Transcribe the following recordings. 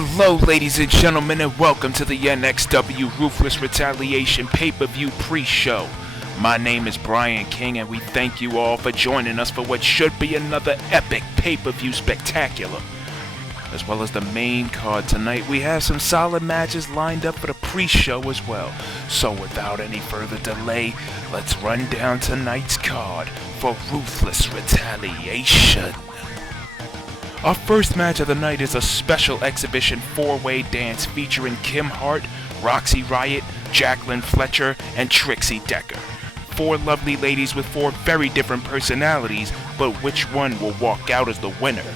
Hello ladies and gentlemen, and welcome to the NXW Ruthless Retaliation pay-per-view pre-show. My name is Brian King, and we thank you all for joining us for what should be another epic pay-per-view spectacular. As well as the main card tonight, we have some solid matches lined up for the pre-show as well. So without any further delay, let's run down tonight's card for Ruthless Retaliation. Our first match of the night is a special exhibition 4-way dance featuring Kim Hart, Roxy Riot, Jacqueline Fletcher, and Trixie Decker. 4 lovely ladies with 4 very different personalities, but which one will walk out as the winner?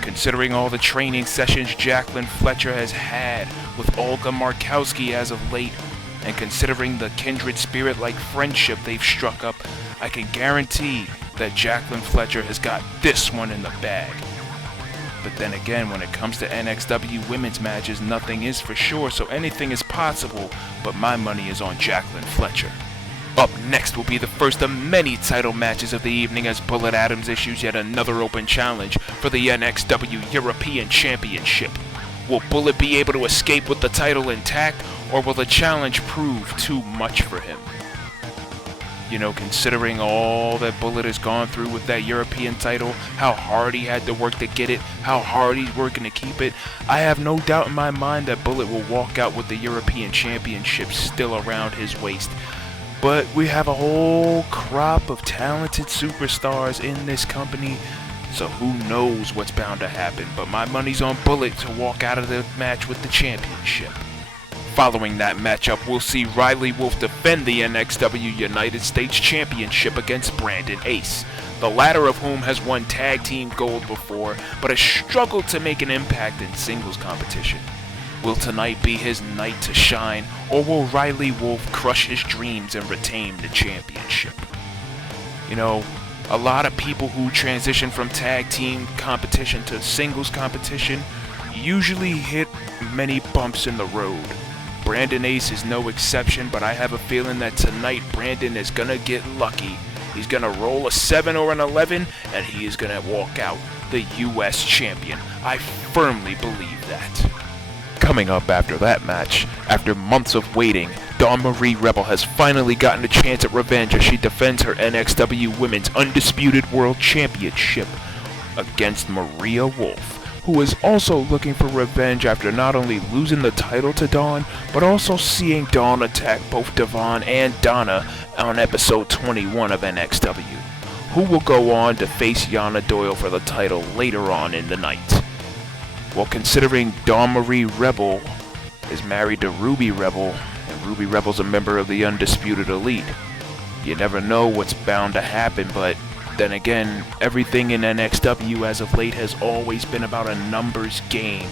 Considering all the training sessions Jacqueline Fletcher has had with Olga Markowski as of late, and considering the kindred spirit-like friendship they've struck up, I can guarantee that Jacqueline Fletcher has got this one in the bag. But then again, when it comes to NXW women's matches, nothing is for sure, so anything is possible, but my money is on Jacqueline Fletcher. Up next will be the first of many title matches of the evening as Bullet Adams issues yet another open challenge for the NXW European Championship. Will Bullet be able to escape with the title intact, or will the challenge prove too much for him? You know, considering all that Bullet has gone through with that European title, how hard he had to work to get it, how hard he's working to keep it, I have no doubt in my mind that Bullet will walk out with the European Championship still around his waist. But we have a whole crop of talented superstars in this company, so who knows what's bound to happen, but my money's on Bullet to walk out of the match with the championship. Following that matchup, we'll see Riley Wolf defend the NXW United States Championship against Brandon Ace, the latter of whom has won tag team gold before, but has struggled to make an impact in singles competition. Will tonight be his night to shine, or will Riley Wolf crush his dreams and retain the championship? You know, a lot of people who transition from tag team competition to singles competition usually hit many bumps in the road. Brandon Ace is no exception, but I have a feeling that tonight Brandon is gonna get lucky. He's gonna roll a 7 or an 11, and he is gonna walk out the US champion. I firmly believe that. Coming up after that match, after months of waiting, Dawn Marie Rebel has finally gotten a chance at revenge as she defends her NXW Women's Undisputed World Championship against Maria Wolf, who is also looking for revenge after not only losing the title to Dawn, but also seeing Dawn attack both Devon and Donna on episode 21 of NXW, who will go on to face Yana Doyle for the title later on in the night. Well, considering Dawn Marie Rebel is married to Ruby Rebel, and Ruby Rebel's a member of the Undisputed Elite, you never know what's bound to happen, but then again, everything in NXW as of late has always been about a numbers game.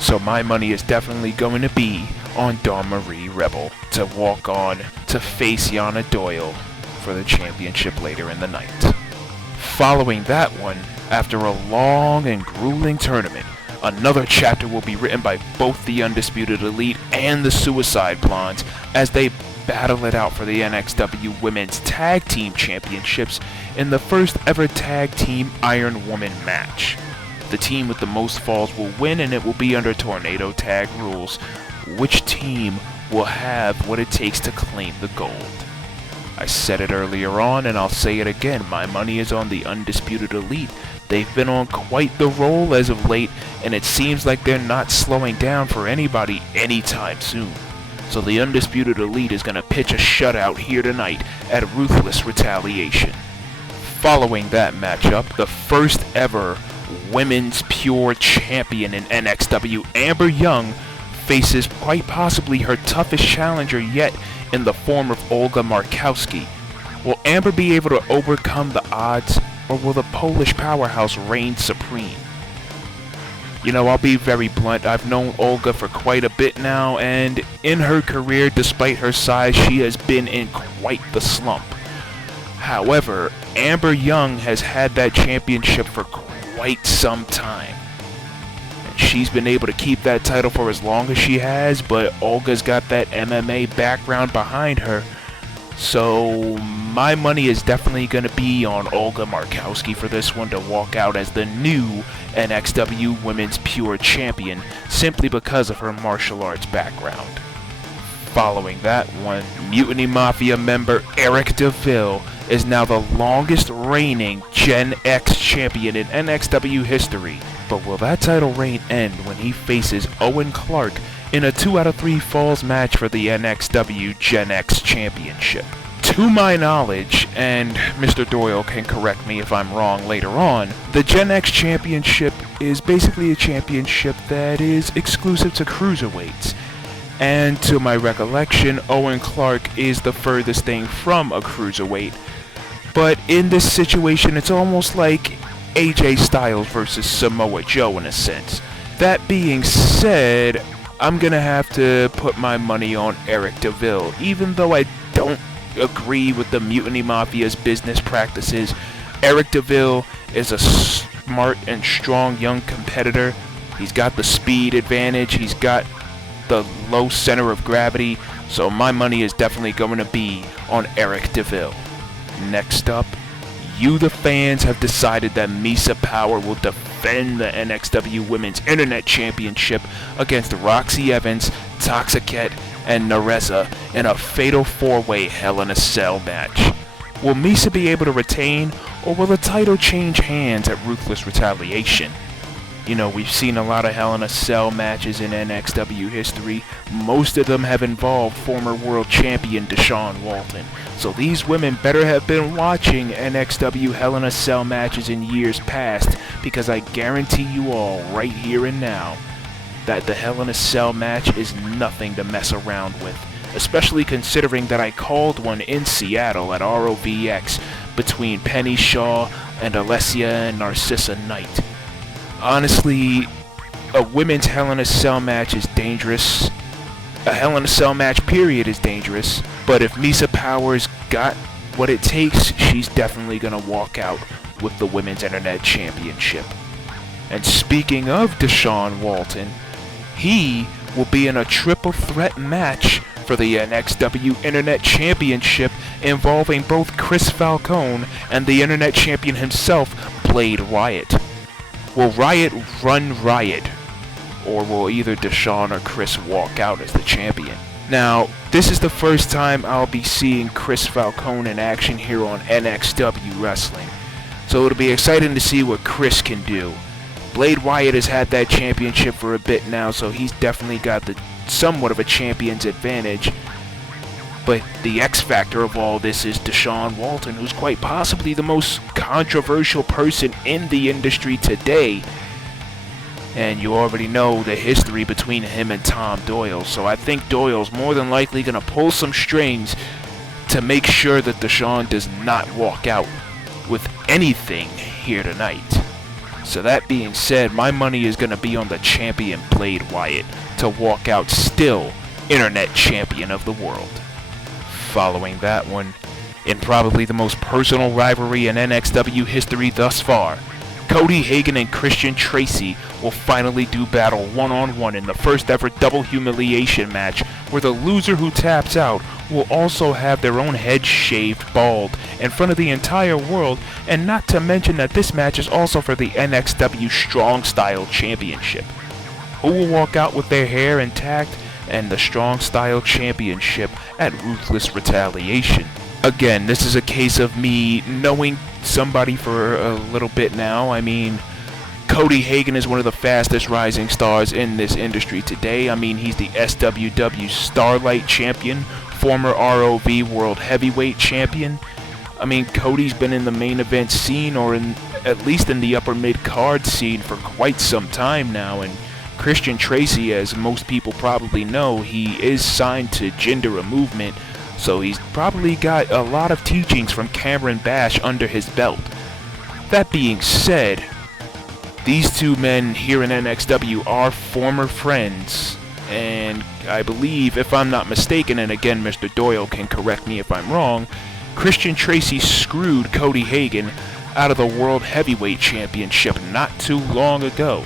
So my money is definitely going to be on Dawn Marie Rebel to walk on to face Yana Doyle for the championship later in the night. Following that one, after a long and grueling tournament, another chapter will be written by both the Undisputed Elite and the Suicide Blondes as they battle it out for the NXW Women's Tag Team Championships in the first ever Tag Team Iron Woman match. The team with the most falls will win, and it will be under Tornado Tag rules. Which team will have what it takes to claim the gold? I said it earlier on, and I'll say it again, my money is on the Undisputed Elite. They've been on quite the roll as of late, and it seems like they're not slowing down for anybody anytime soon. So the Undisputed Elite is going to pitch a shutout here tonight at Ruthless Retaliation. Following that matchup, the first ever Women's Pure Champion in NXW, Amber Young, faces quite possibly her toughest challenger yet in the form of Olga Markowski. Will Amber be able to overcome the odds, or will the Polish powerhouse reign supreme? You know, I'll be very blunt, I've known Olga for quite a bit now, and in her career, despite her size, she has been in quite the slump. However, Amber Young has had that championship for quite some time. And she's been able to keep that title for as long as she has, but Olga's got that MMA background behind her, So my money is definitely going to be on Olga Markowski for this one to walk out as the new NXW Women's Pure Champion, simply because of her martial arts background. Following that one, Mutiny Mafia member Eric DeVille is now the longest reigning Gen X champion in NXW history. But will that title reign end when he faces Owen Clark in a 2 out of 3 falls match for the NXW Gen X Championship? To my knowledge, and Mr. Doyle can correct me if I'm wrong later on, the Gen X Championship is basically a championship that is exclusive to cruiserweights. And to my recollection, Owen Clark is the furthest thing from a cruiserweight. But in this situation, it's almost like AJ Styles versus Samoa Joe in a sense. That being said, I'm gonna have to put my money on Eric DeVille, even though I don't agree with the Mutiny Mafia's business practices. Eric DeVille is a smart and strong young competitor. He's got the speed advantage, he's got the low center of gravity, so my money is definitely going to be on Eric DeVille. Next up, you the fans have decided that Misa Power will defend the NXW Women's Internet Championship against Roxy Evans, Toxicat, and Nareza in a fatal 4-way Hell in a Cell match. Will Misa be able to retain, or will the title change hands at Ruthless Retaliation? You know, we've seen a lot of Hell in a Cell matches in NXW history. Most of them have involved former world champion Deshaun Walton. So these women better have been watching NXW Hell in a Cell matches in years past, because I guarantee you all right here and now that the Hell in a Cell match is nothing to mess around with, especially considering that I called one in Seattle at ROVX between Penny Shaw and Alessia and Narcissa Knight. Honestly, a women's Hell in a Cell match is dangerous. A Hell in a Cell match period is dangerous. But if Misa Powers got what it takes, she's definitely going to walk out with the Women's Internet Championship. And speaking of Deshaun Walton, he will be in a triple threat match for the NXW Internet Championship involving both Chris Falcone and the Internet Champion himself, Blade Wyatt. Will Riot run Riot, or will either Deshaun or Chris walk out as the champion? Now, this is the first time I'll be seeing Chris Falcone in action here on NXW Wrestling, so it'll be exciting to see what Chris can do. Blade Wyatt has had that championship for a bit now, so he's definitely got the somewhat of a champion's advantage. But the X factor of all this is Deshaun Walton, who's quite possibly the most controversial person in the industry today. And you already know the history between him and Tom Doyle, so I think Doyle's more than likely going to pull some strings to make sure that Deshaun does not walk out with anything here tonight. So that being said, my money is going to be on the champion Blade Wyatt to walk out still Internet Champion of the world. Following that one, in probably the most personal rivalry in NXW history thus far, Cody Hagan and Christian Tracy will finally do battle one-on-one in the first ever double humiliation match, where the loser who taps out will also have their own head shaved bald in front of the entire world, and not to mention that this match is also for the NXW Strong Style Championship. Who will walk out with their hair intact and the Strong Style Championship at Ruthless Retaliation? Again, this is a case of me knowing somebody for a little bit now. I mean, Cody Hagan is one of the fastest rising stars in this industry today. I mean, he's the SWW Starlight Champion, former ROV World Heavyweight Champion. I mean, Cody's been in the main event scene, or at least in the upper mid-card scene, for quite some time now, and Christian Tracy, as most people probably know, he is signed to Jinder Movement, so he's probably got a lot of teachings from Cameron Bash under his belt. That being said, these two men here in NXW are former friends, and I believe, if I'm not mistaken, and again Mr. Doyle can correct me if I'm wrong, Christian Tracy screwed Cody Hagan out of the World Heavyweight Championship not too long ago.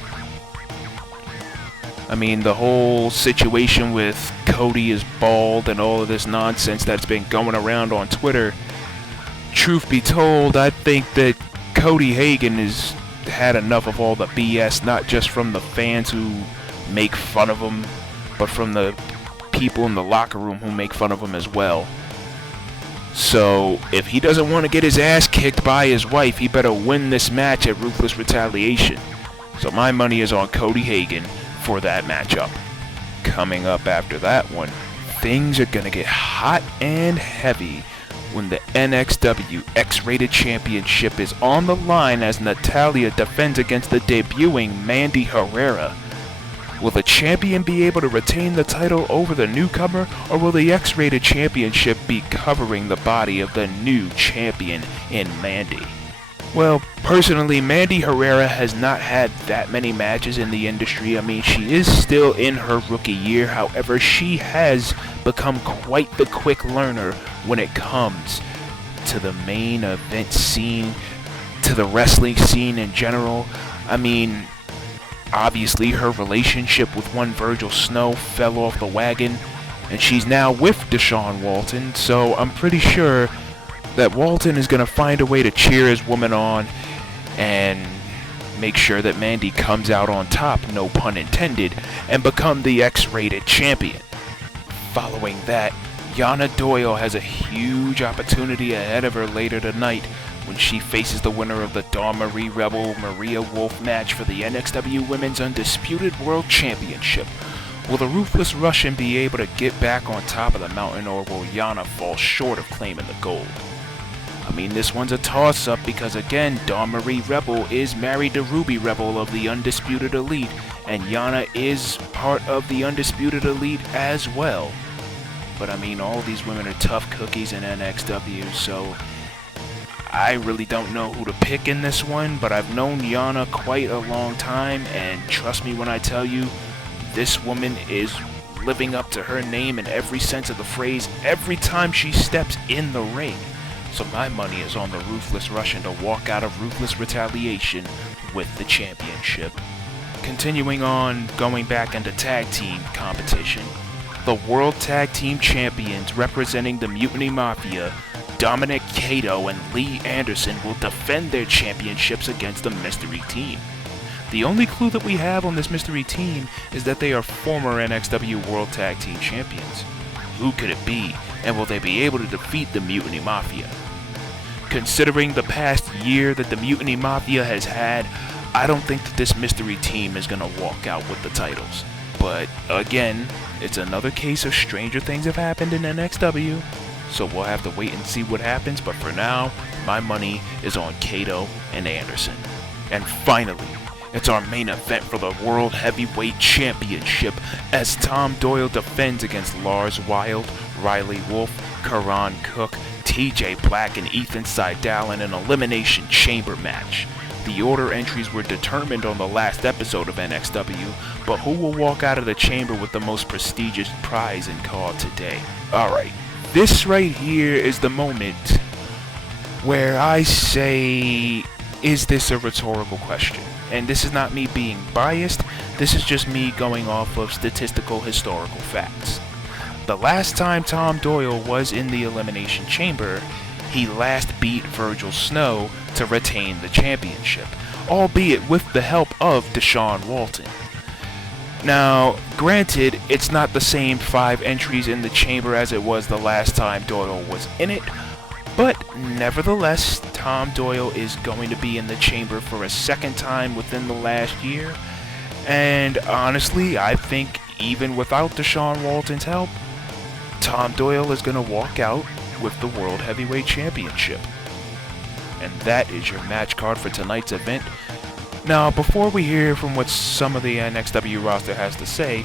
I mean, the whole situation with Cody is bald and all of this nonsense that's been going around on Twitter. Truth be told, I think that Cody Hagan has had enough of all the BS, not just from the fans who make fun of him, but from the people in the locker room who make fun of him as well. So, if he doesn't want to get his ass kicked by his wife, he better win this match at Ruthless Retaliation. So my money is on Cody Hagan for that matchup. Coming up after that one, things are going to get hot and heavy when the NXW X-Rated Championship is on the line as Natalya defends against the debuting Mandy Herrera. Will the champion be able to retain the title over the newcomer, or will the X-Rated Championship be covering the body of the new champion in Mandy? Well, personally, Mandy Herrera has not had that many matches in the industry. I mean, she is still in her rookie year. However, she has become quite the quick learner when it comes to the main event scene, to the wrestling scene in general. I mean, obviously her relationship with one Virgil Snow fell off the wagon, and she's now with Deshaun Walton, so I'm pretty sure that Walton is going to find a way to cheer his woman on and make sure that Mandy comes out on top, no pun intended, and become the X-Rated champion. Following that, Yana Doyle has a huge opportunity ahead of her later tonight when she faces the winner of the Dawn Marie Rebel Maria Wolf match for the NXW Women's Undisputed World Championship. Will the Ruthless Russian be able to get back on top of the mountain, or will Yana fall short of claiming the gold? I mean, this one's a toss-up because, again, Dawn Marie Rebel is married to Ruby Rebel of the Undisputed Elite, and Yana is part of the Undisputed Elite as well. But I mean, all these women are tough cookies in NXW, so I really don't know who to pick in this one, but I've known Yana quite a long time, and trust me when I tell you, this woman is living up to her name in every sense of the phrase every time she steps in the ring. So my money is on the Ruthless Russian to walk out of Ruthless Retaliation with the championship. Continuing on, going back into tag team competition, the World Tag Team Champions representing the Mutiny Mafia, Dominic Cato and Lee Anderson, will defend their championships against the Mystery Team. The only clue that we have on this Mystery Team is that they are former NXW World Tag Team Champions. Who could it be, and will they be able to defeat the Mutiny Mafia? Considering the past year that the Mutiny Mafia has had, I don't think that this Mystery Team is going to walk out with the titles. But again, it's another case of stranger things have happened in NXW, so we'll have to wait and see what happens, but for now, my money is on Cato and Anderson. And finally, it's our main event for the World Heavyweight Championship as Tom Doyle defends against Lars Wilde, Riley Wolf, Karan Cook, TJ Black, and Ethan Seidel in an Elimination Chamber match. The order entries were determined on the last episode of NXW, but who will walk out of the chamber with the most prestigious prize in card today? Alright, this right here is the moment where I say, is this a rhetorical question? And this is not me being biased, this is just me going off of statistical historical facts. The last time Tom Doyle was in the Elimination Chamber, he last beat Virgil Snow to retain the championship, albeit with the help of Deshaun Walton. Now, granted, it's not the same 5 entries in the chamber as it was the last time Doyle was in it, but nevertheless, Tom Doyle is going to be in the chamber for a second time within the last year, and honestly, I think even without Deshaun Walton's help, Tom Doyle is going to walk out with the World Heavyweight Championship. And that is your match card for tonight's event. Now, before we hear from what some of the NXW roster has to say,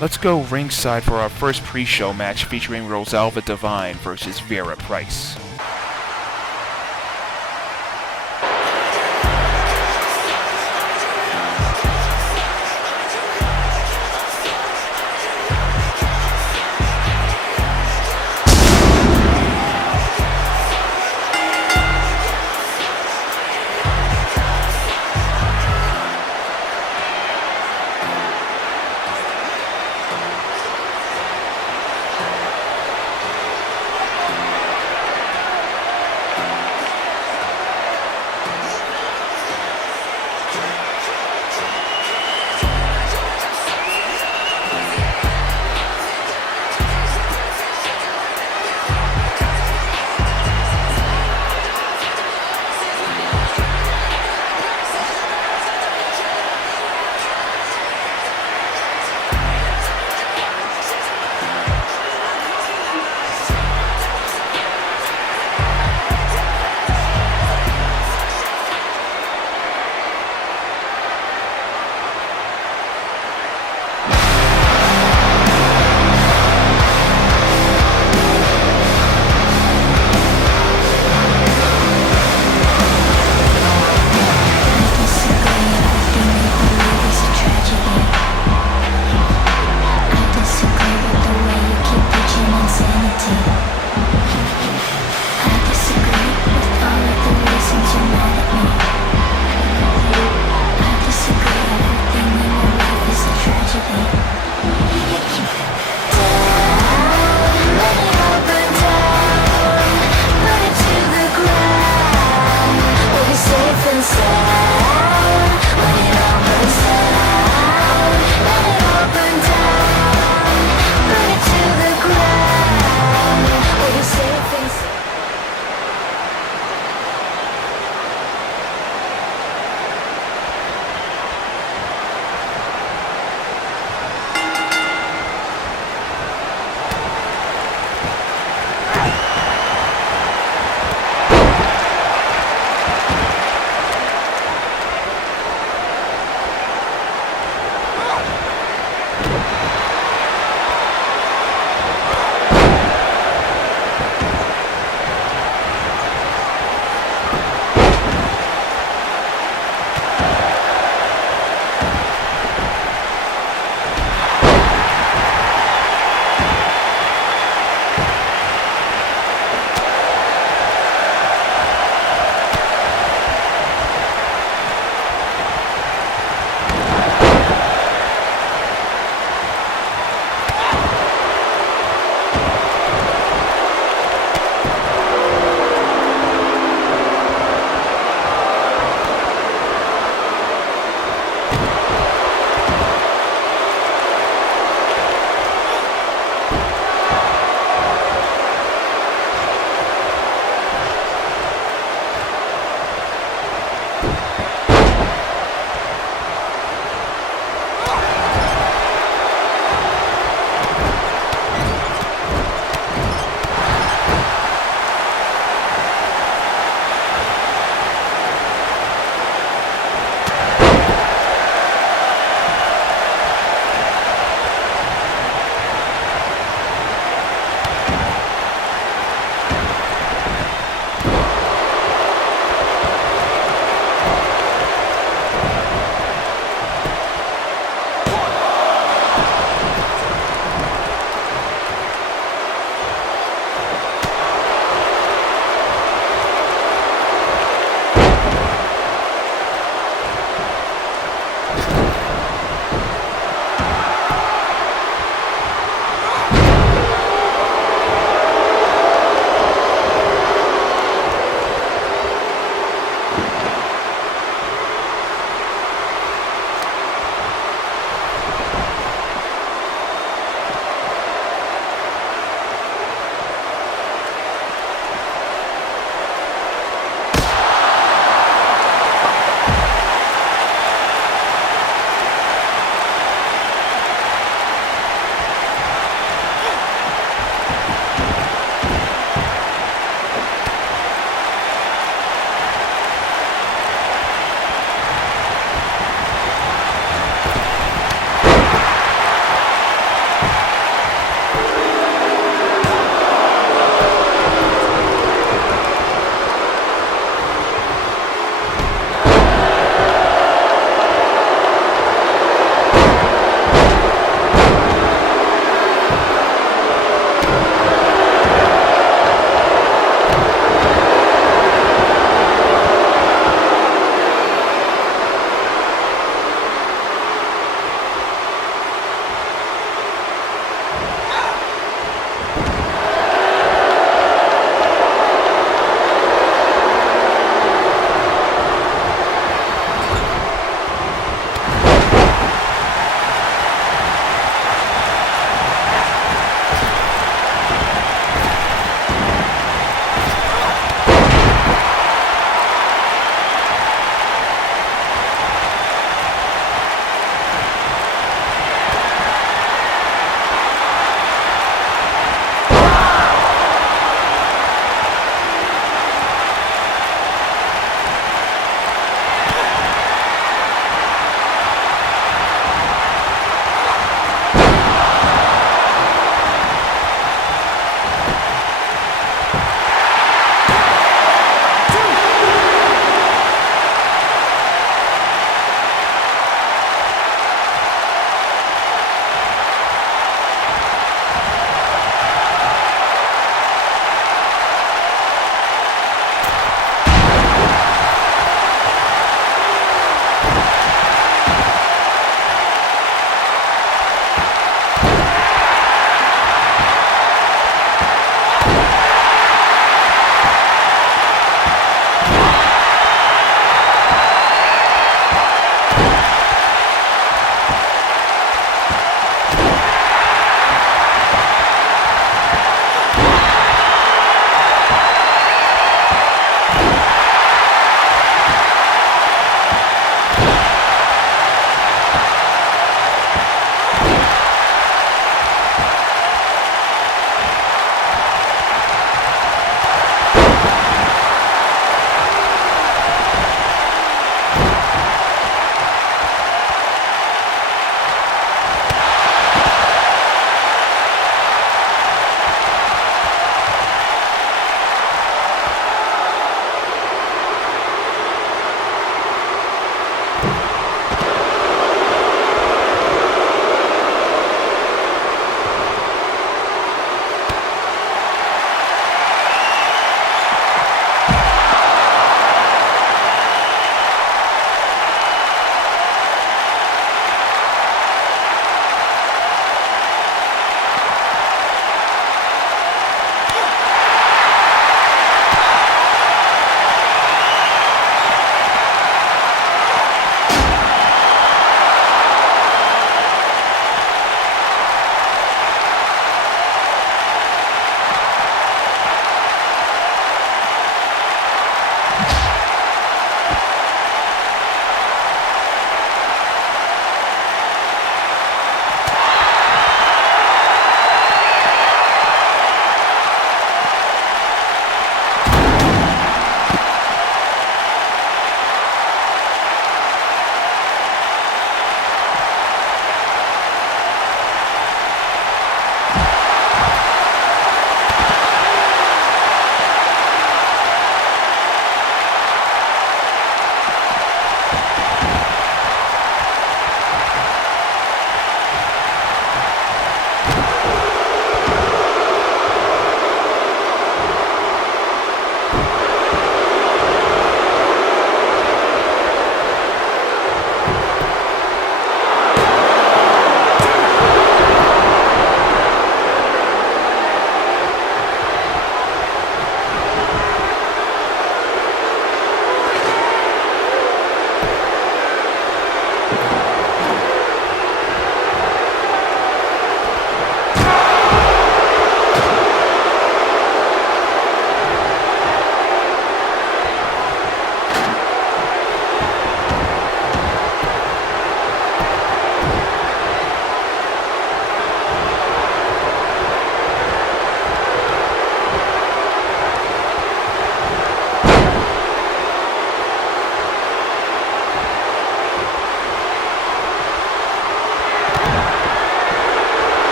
let's go ringside for our first pre-show match featuring Rosalva Divine versus Vera Price.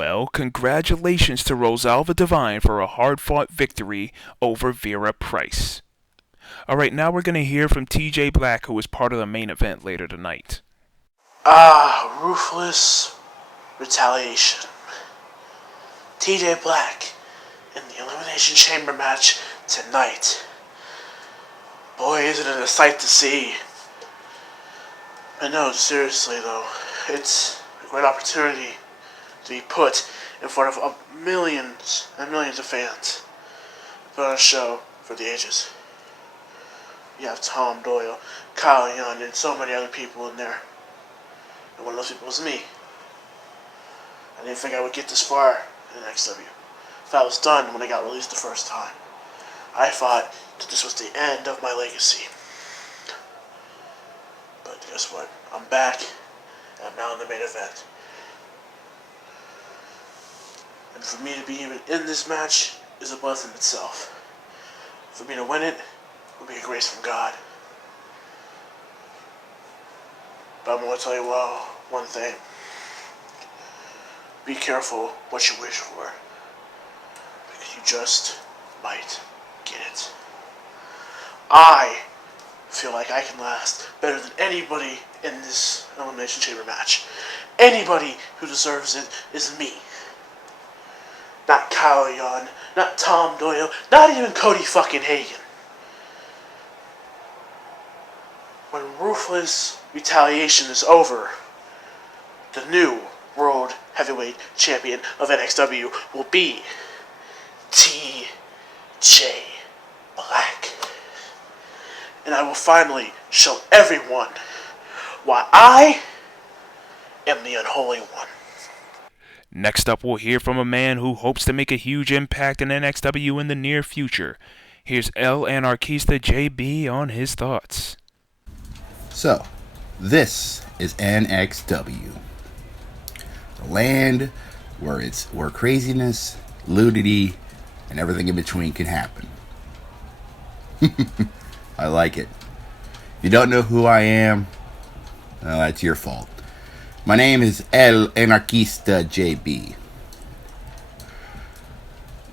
Well, congratulations to Rosalva Divine for a hard-fought victory over Vera Price. Alright, now we're going to hear from TJ Black, who is part of the main event later tonight. Ruthless Retaliation. TJ Black in the Elimination Chamber match tonight. Boy, isn't it a sight to see. But no, seriously though, it's a great opportunity to be put in front of millions and millions of fans. Put on a show for the ages. You have Tom Doyle, Kyle Young, and so many other people in there. And one of those people was me. I didn't think I would get this far in NXW. That was done when I got released the first time. I thought that this was the end of my legacy. But guess what? I'm back, and I'm now in the main event. And for me to be even in this match is a blessing itself. For me to win it would be a grace from God. But I'm going to tell you one thing. Be careful what you wish for, because you just might get it. I feel like I can last better than anybody in this Elimination Chamber match. Anybody who deserves it is me. Not Kyle Young, not Tom Doyle, not even Cody fucking Hagen. When Ruthless Retaliation is over, the new World Heavyweight Champion of NXW will be TJ Black. And I will finally show everyone why I am the unholy one. Next up, we'll hear from a man who hopes to make a huge impact in NXW in the near future. Here's El Anarquista JB on his thoughts. So, this is NXW. The land where craziness, nudity, and everything in between can happen. I like it. If you don't know who I am, well, that's your fault. My name is El Anarquista JB.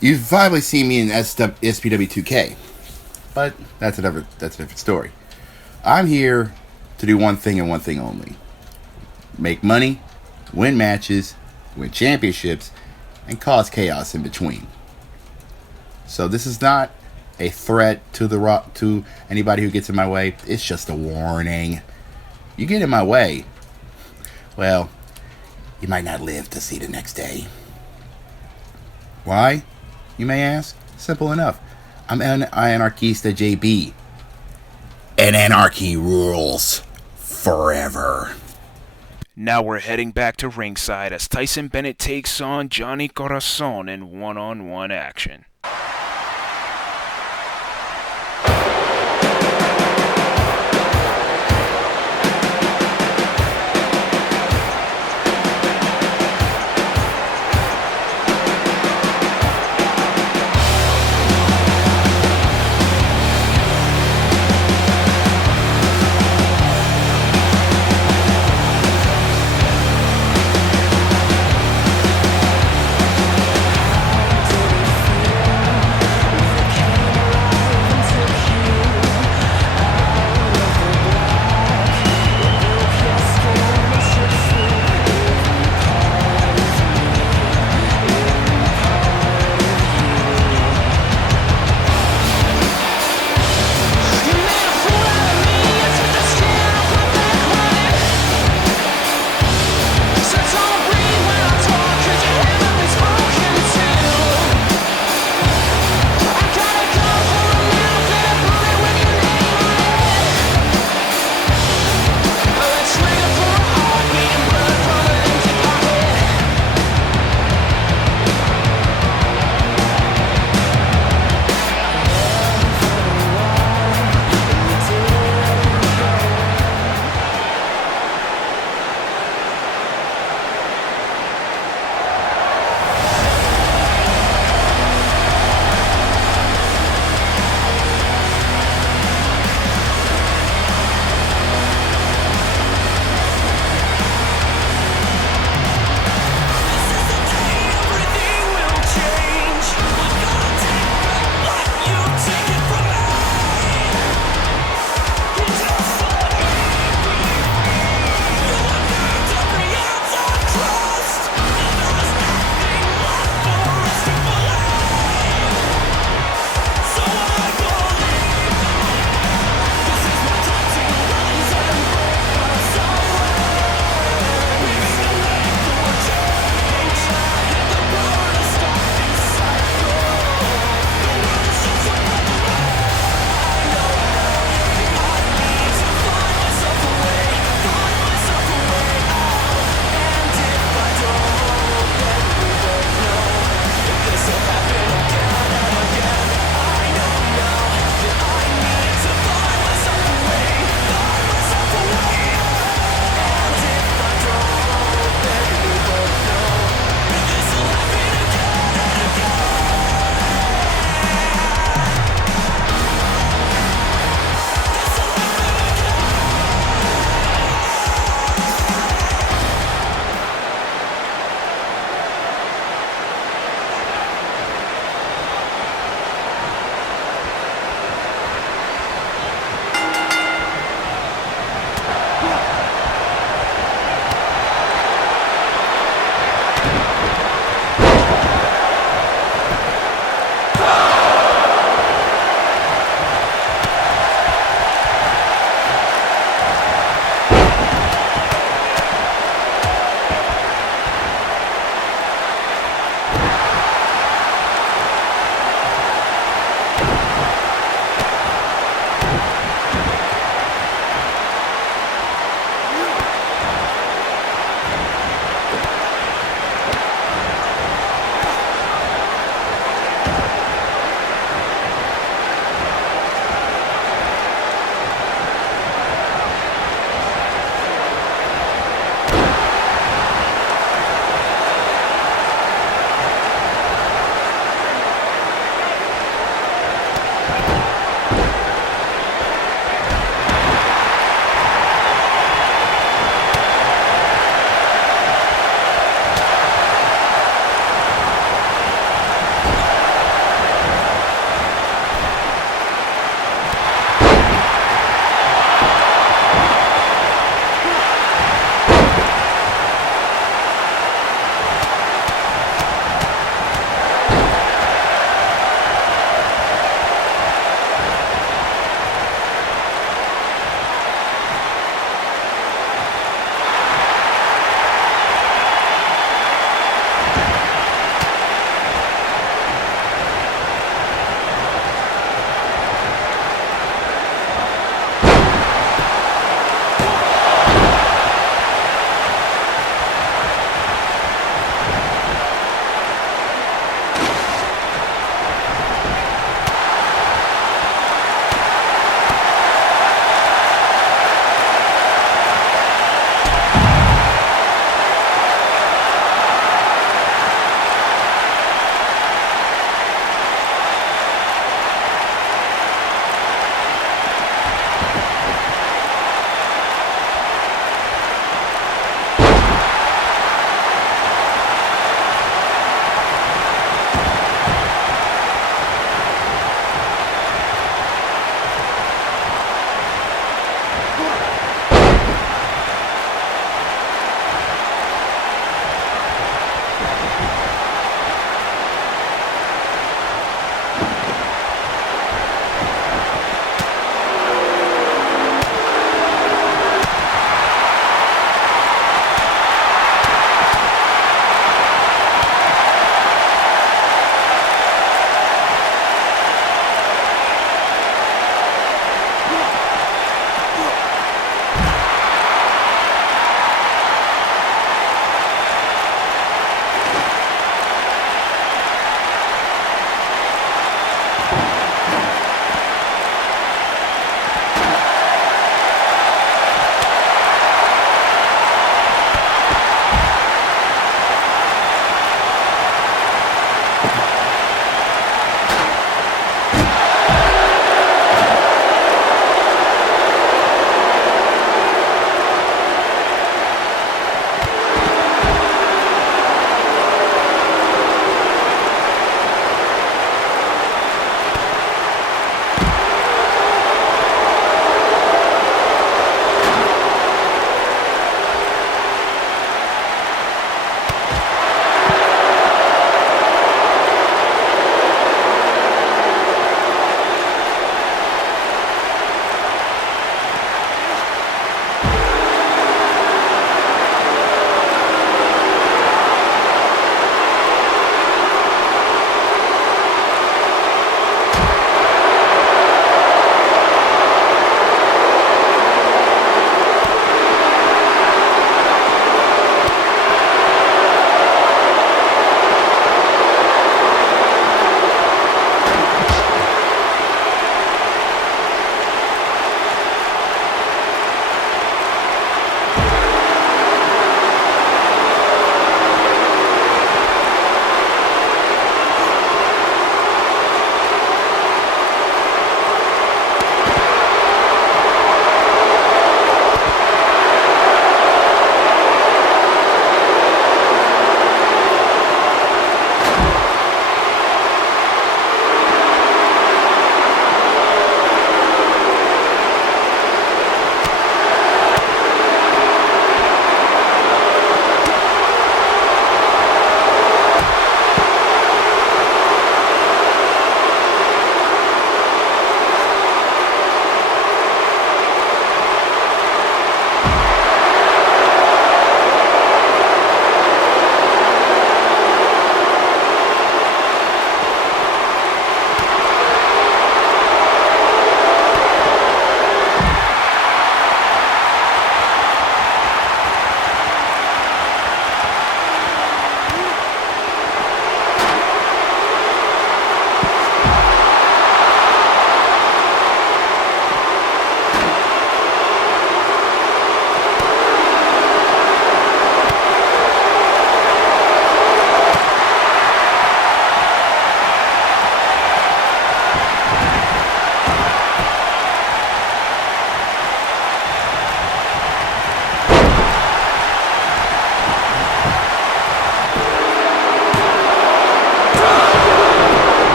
You've probably seen me in SPW 2K, but that's a different story. I'm here to do one thing and one thing only: make money, win matches, win championships, and cause chaos in between. So this is not a threat to anybody who gets in my way. It's just a warning. You get in my way, well, you might not live to see the next day. Why, you may ask? Simple enough. I'm an Anarquista JB. And anarchy rules forever. Now we're heading back to ringside as Tyson Bennett takes on Johnny Corazon in one-on-one action.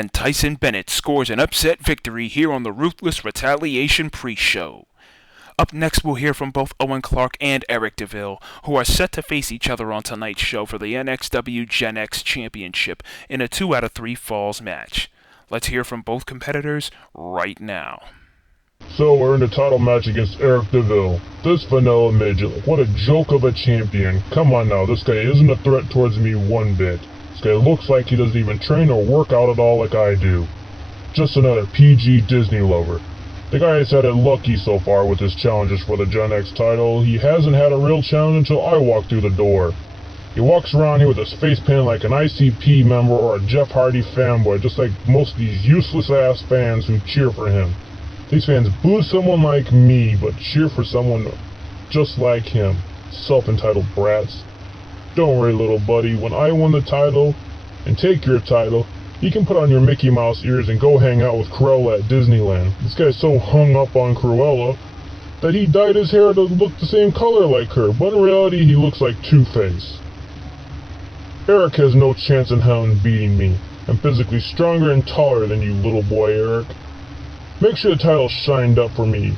and Tyson Bennett scores an upset victory here on the Ruthless Retaliation pre-show. Up next, we'll hear from both Owen Clark and Eric DeVille, who are set to face each other on tonight's show for the NXW Gen X Championship in a 2 out of 3 falls match. Let's hear from both competitors right now. So we're in a title match against Eric DeVille. This vanilla midget, what a joke of a champion. Come on now, this guy isn't a threat towards me one bit. This guy looks like he doesn't even train or work out at all like I do. Just another PG Disney lover. The guy has had it lucky so far with his challenges for the Gen X title. He hasn't had a real challenge until I walk through the door. He walks around here with his face painted like an ICP member or a Jeff Hardy fanboy, just like most of these useless ass fans who cheer for him. These fans boo someone like me, but cheer for someone just like him. Self-entitled brats. Don't worry, little buddy, when I win the title and take your title, you can put on your Mickey Mouse ears and go hang out with Cruella at Disneyland. This guy's so hung up on Cruella that he dyed his hair to look the same color like her, but in reality he looks like Two-Face. Eric has no chance in hell in beating me. I'm physically stronger and taller than you, little boy Eric. Make sure the title's shined up for me,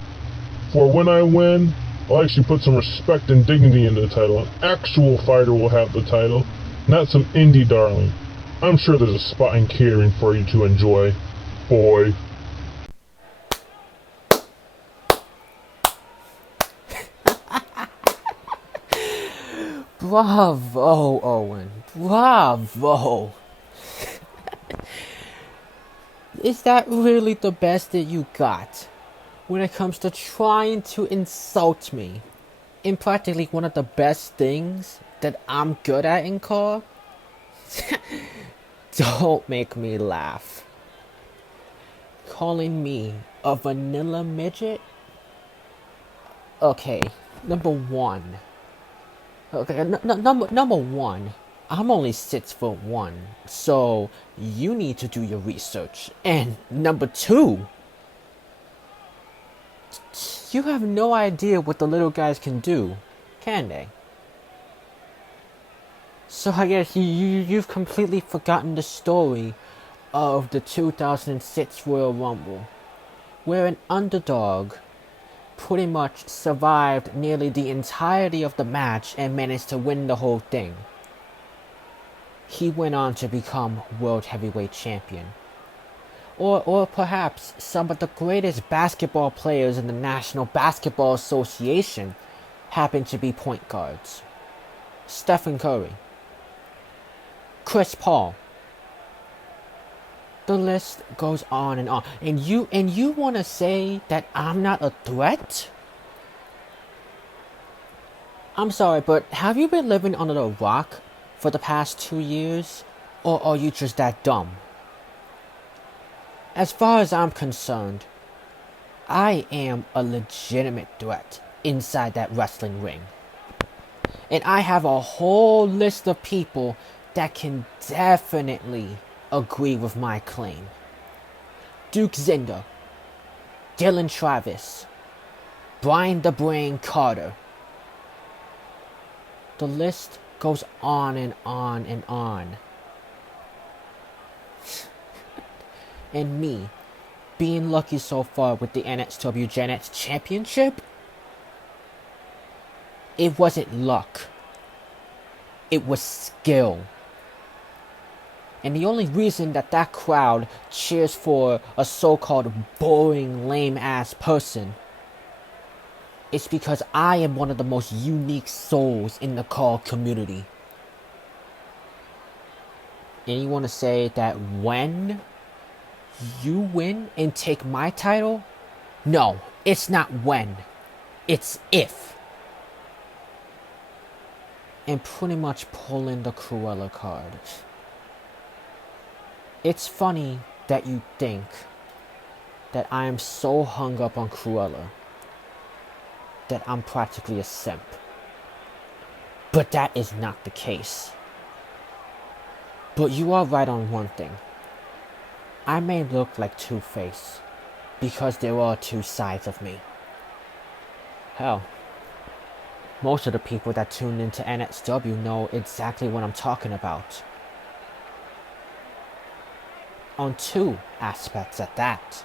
for when I win, I'll actually put some respect and dignity into the title. An actual fighter will have the title, not some indie darling. I'm sure there's a spot in catering for you to enjoy, boy. Bravo, Owen. Bravo. Is that really the best that you got when it comes to trying to insult me in practically one of the best things that I'm good at in car? Don't make me laugh. Calling me a vanilla midget? Okay, number one. Number one, I'm only 6'1", so you need to do your research. And number two, you have no idea what the little guys can do, can they? So I guess you've completely forgotten the story of the 2006 Royal Rumble, where an underdog pretty much survived nearly the entirety of the match and managed to win the whole thing. He went on to become World Heavyweight Champion. Or perhaps some of the greatest basketball players in the National Basketball Association happen to be point guards. Stephen Curry, Chris Paul. The list goes on and on. And you want to say that I'm not a threat? I'm sorry, but have you been living under a rock for the past 2 years? Or are you just that dumb? As far as I'm concerned, I am a legitimate threat inside that wrestling ring. And I have a whole list of people that can definitely agree with my claim. Duke Zinder, Dylan Travis, Brian the Brain Carter. The list goes on and on and on. And me, being lucky so far with the NXW Gen X Championship, it wasn't luck. It was skill. And the only reason that crowd cheers for a so-called boring, lame-ass person is because I am one of the most unique souls in the call community. And you want to say that when you win and take my title? No, it's not when. It's if. And pretty much pulling the Cruella card. It's funny that you think that I am so hung up on Cruella that I'm practically a simp. But that is not the case. But you are right on one thing. I may look like Two-Face because there are two sides of me. Hell, most of the people that tune into NXW know exactly what I'm talking about. on two aspects at that.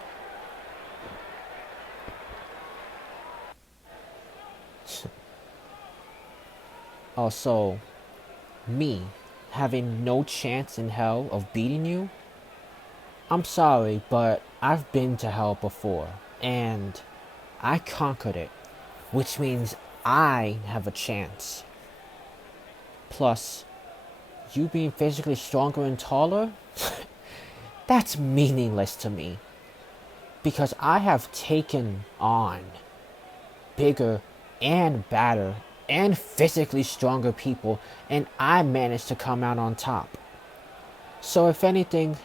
Also, me having no chance in hell of beating you? I'm sorry, but I've been to hell before, and I conquered it, which means I have a chance. Plus, you being physically stronger and taller? That's meaningless to me. Because I have taken on bigger and badder and physically stronger people, and I managed to come out on top. So if anything,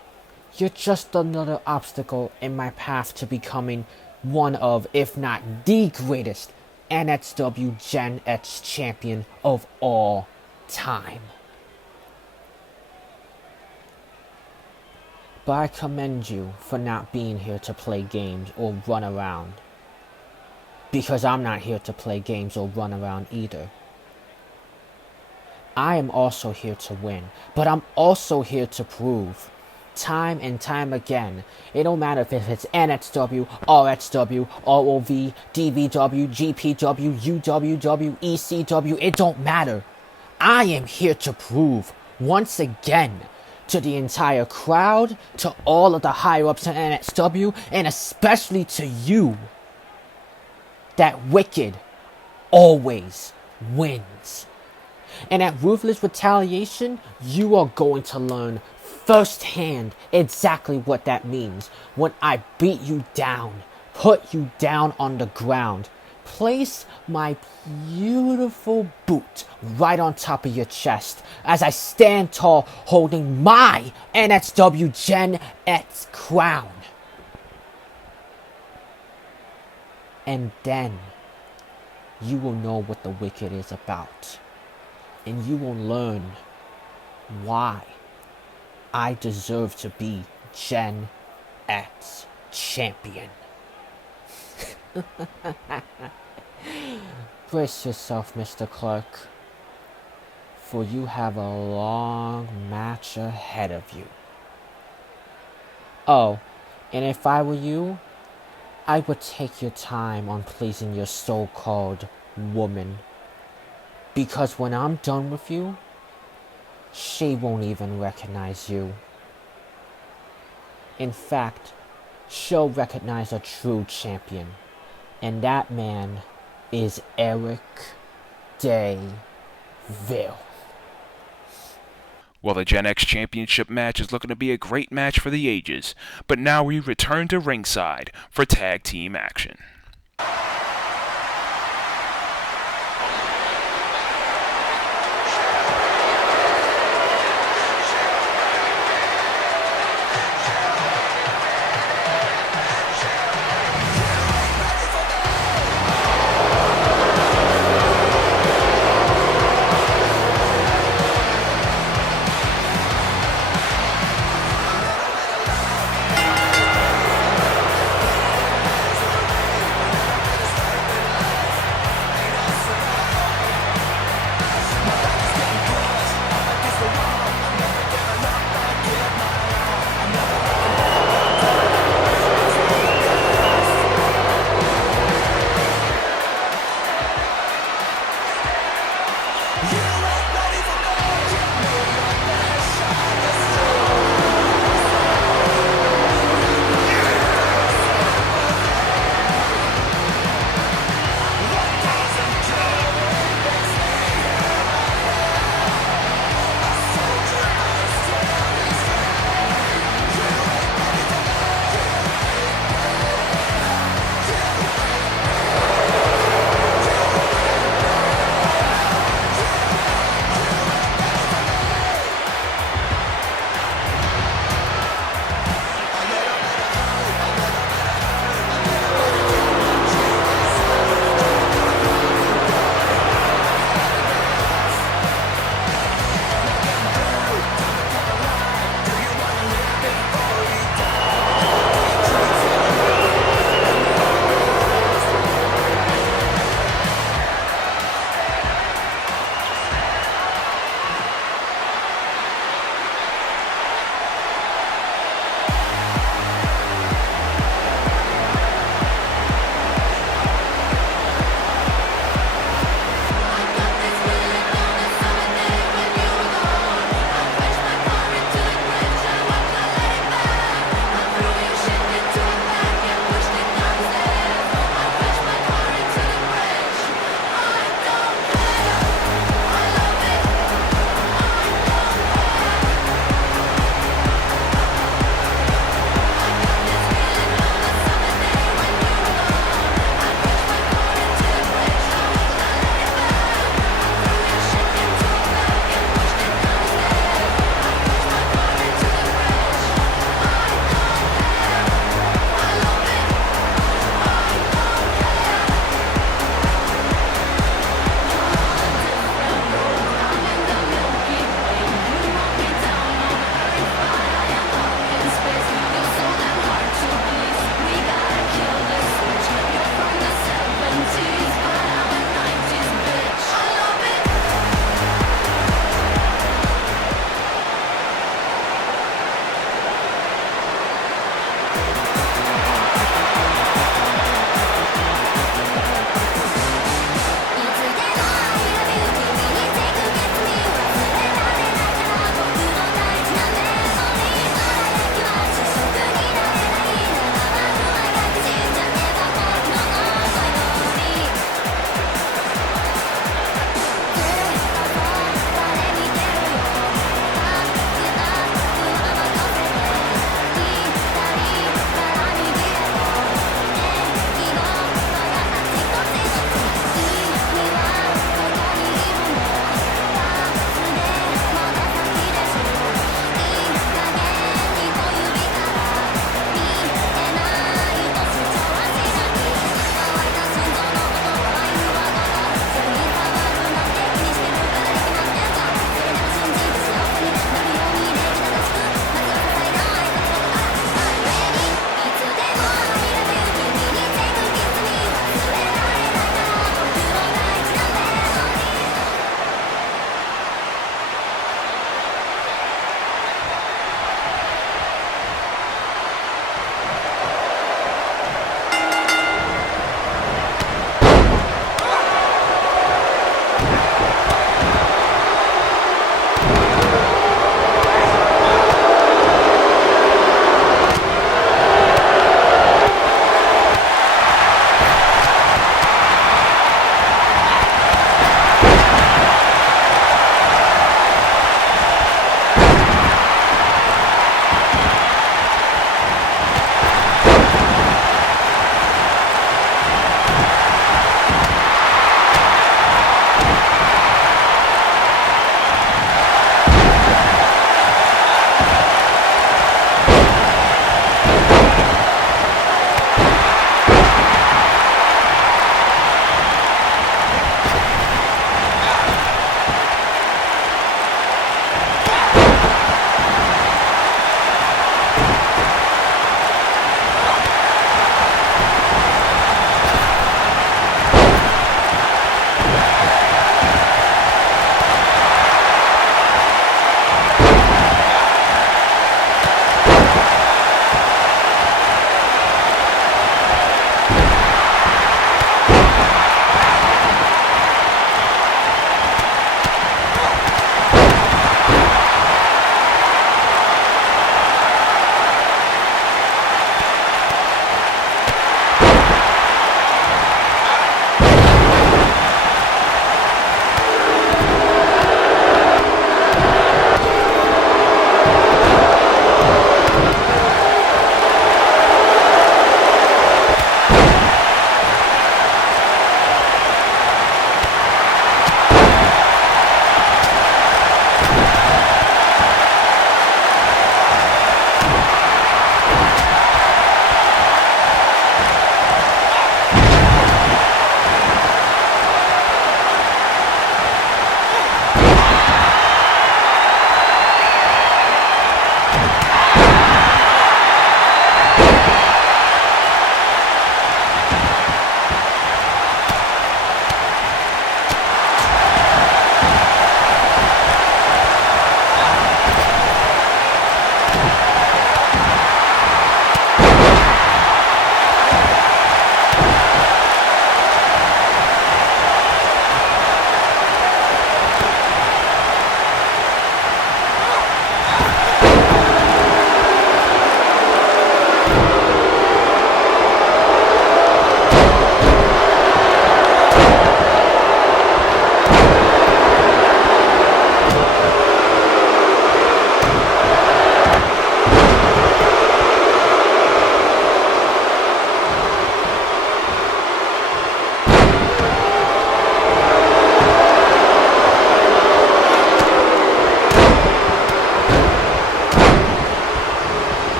you're just another obstacle in my path to becoming one of, if not the greatest, NXW Gen X champion of all time. But I commend you for not being here to play games or run around. Because I'm not here to play games or run around either. I am also here to win, but I'm also here to prove, time and time again, it don't matter if it's NXW, RXW, ROV, DVW, GPW, UWW, ECW, it don't matter. I am here to prove, once again, to the entire crowd, to all of the higher-ups in NXW, and especially to you, that Wicked always wins. And at Ruthless Retaliation, you are going to learn firsthand exactly what that means when I beat you down, put you down on the ground, place my beautiful boot right on top of your chest as I stand tall holding my NXW Gen X crown. And then you will know what the Wicked is about. And you will learn why I deserve to be Gen X champion. Brace yourself, Mr. Clark, for you have a long match ahead of you. Oh, and if I were you, I would take your time on pleasing your so-called woman. Because when I'm done with you, she won't even recognize you. In fact, she'll recognize a true champion. And that man is Eric Dayville. Well, the Gen X Championship match is looking to be a great match for the ages, but now we return to ringside for tag team action.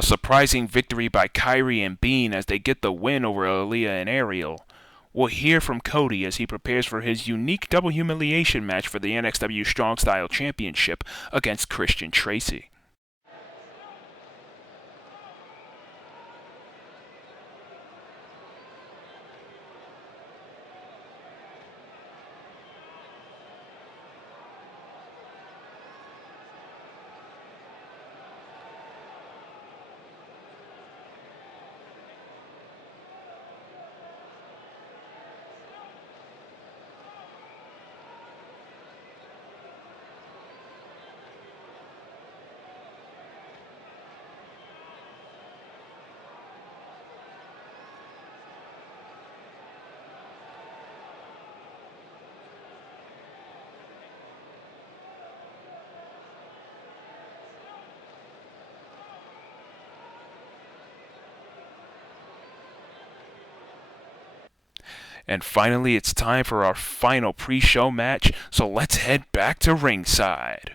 A surprising victory by Kyrie and Bean as they get the win over Aaliyah and Ariel. We'll hear from Cody as he prepares for his unique double humiliation match for the NXW Strong Style Championship against Christian Tracy. And finally, it's time for our final pre-show match, so let's head back to ringside.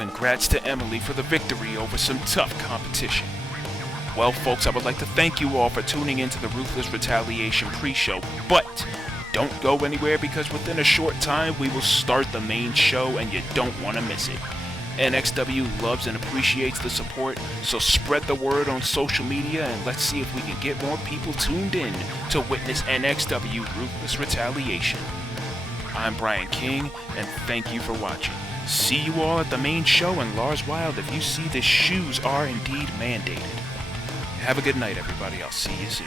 congrats to Emily for the victory over some tough competition. Well, folks, I would like to thank you all for tuning into the Ruthless Retaliation pre-show, but don't go anywhere because within a short time we will start the main show and you don't want to miss it. NXW loves and appreciates the support, so spread the word on social media and let's see if we can get more people tuned in to witness NXW Ruthless Retaliation. I'm Brian King, and thank you for watching. See you all at the main show, and Lars Wild, if you see the shoes are indeed mandated. Have a good night, everybody. I'll see you soon.